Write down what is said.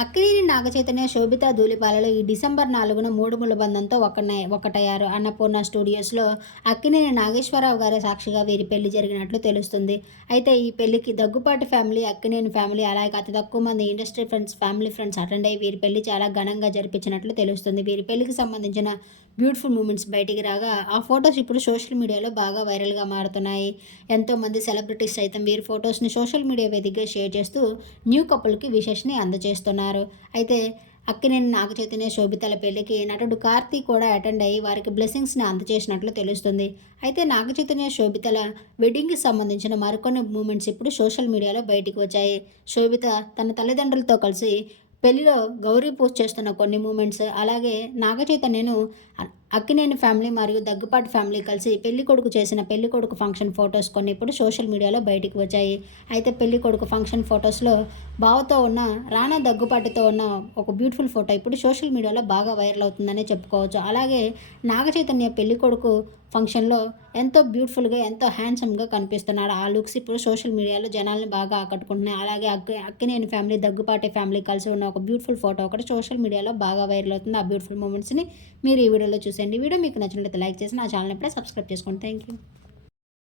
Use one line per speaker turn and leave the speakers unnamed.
అక్కినేని నాగచైతన్య శోభిత ధూళిపాలలో ఈ డిసెంబర్ నాలుగున మూడు ముళ్ళబంధంతో ఒకనే ఒకటయ్యారు. అన్నపూర్ణ స్టూడియోస్లో అక్కినేని నాగేశ్వరరావు గారి సాక్షిగా వీరి పెళ్ళి జరిగినట్లు తెలుస్తుంది. అయితే ఈ పెళ్ళికి దగ్గుపాటి ఫ్యామిలీ అక్కినేని ఫ్యామిలీ అలాగే అతి తక్కువ మంది industry friends family friends attend అయ్యి వీరి పెళ్ళి చాలా ఘనంగా జరిపించినట్లు తెలుస్తుంది. వీరి పెళ్ళికి సంబంధించిన బ్యూటిఫుల్ మూమెంట్స్ బయటికి రాగా ఆ ఫొటోస్ ఇప్పుడు సోషల్ మీడియాలో బాగా వైరల్గా మారుతున్నాయి. ఎంతోమంది సెలబ్రిటీస్ సైతం వీరి ఫొటోస్ని సోషల్ మీడియా వేదికగా షేర్ చేస్తూ న్యూ కపుల్కి విషెస్ని అందజేస్తున్నారు. అయితే అక్కినేని నాగ చైతన్య శోభితల పెళ్ళికి నటుడు కార్తీ కూడా అటెండ్ అయ్యి వారికి బ్లెస్సింగ్స్ని అందజేసినట్లు తెలుస్తుంది. అయితే నాగ చైతన్య శోభితల వెడ్డింగ్కి సంబంధించిన మరికొన్ని మూమెంట్స్ ఇప్పుడు సోషల్ మీడియాలో బయటికి వచ్చాయి. శోభిత తన తల్లిదండ్రులతో కలిసి పెళ్ళిలో గౌరీ పూజ చేస్తున్న కొన్ని మూమెంట్స్ అలాగే నాగ చైతన్యను అక్కినేని ఫ్యామిలీ మరియు దగ్గుపాటి ఫ్యామిలీ కలిసి పెళ్ళి కొడుకు చేసిన పెళ్ళి కొడుకు ఫంక్షన్ ఫొటోస్ కొన్ని ఇప్పుడు సోషల్ మీడియాలో బయటికి వచ్చాయి. అయితే పెళ్ళి కొడుకు ఫంక్షన్ ఫొటోస్లో బావతో ఉన్న రానా దగ్గుపాటితో ఉన్న ఒక బ్యూటిఫుల్ ఫోటో ఇప్పుడు సోషల్ మీడియాలో బాగా వైరల్ అవుతుందనే చెప్పుకోవచ్చు. అలాగే నాగచైతన్య పెళ్ళి కొడుకు ఫంక్షన్లో ఎంతో బ్యూటిఫుల్గా ఎంతో హ్యాండ్సమ్గా కనిపిస్తున్నాడు. ఆ లుక్స్ ఇప్పుడు సోషల్ మీడియాలో జనాల్ని బాగా ఆకట్టుకుంటున్నాయి. అలాగే అక్కి అక్కినేని ఫ్యామిలీ దగ్గుపాటి ఫ్యామిలీ కలిసి ఉన్న ఒక బ్యూటిఫుల్ ఫోటో ఒకటి సోషల్ మీడియాలో బాగా వైరల్ అవుతుంది. ఆ బ్యూటిఫుల్ మూమెంట్స్ని మీరు ఈ వీడియోలో చూసేయండి వీడియో మీకు నచ్చినట్లయితే లైక్ చేసి నా ఛానల్ ఎప్పుడే సబ్స్క్రైబ్ చేసుకోండి. Thank you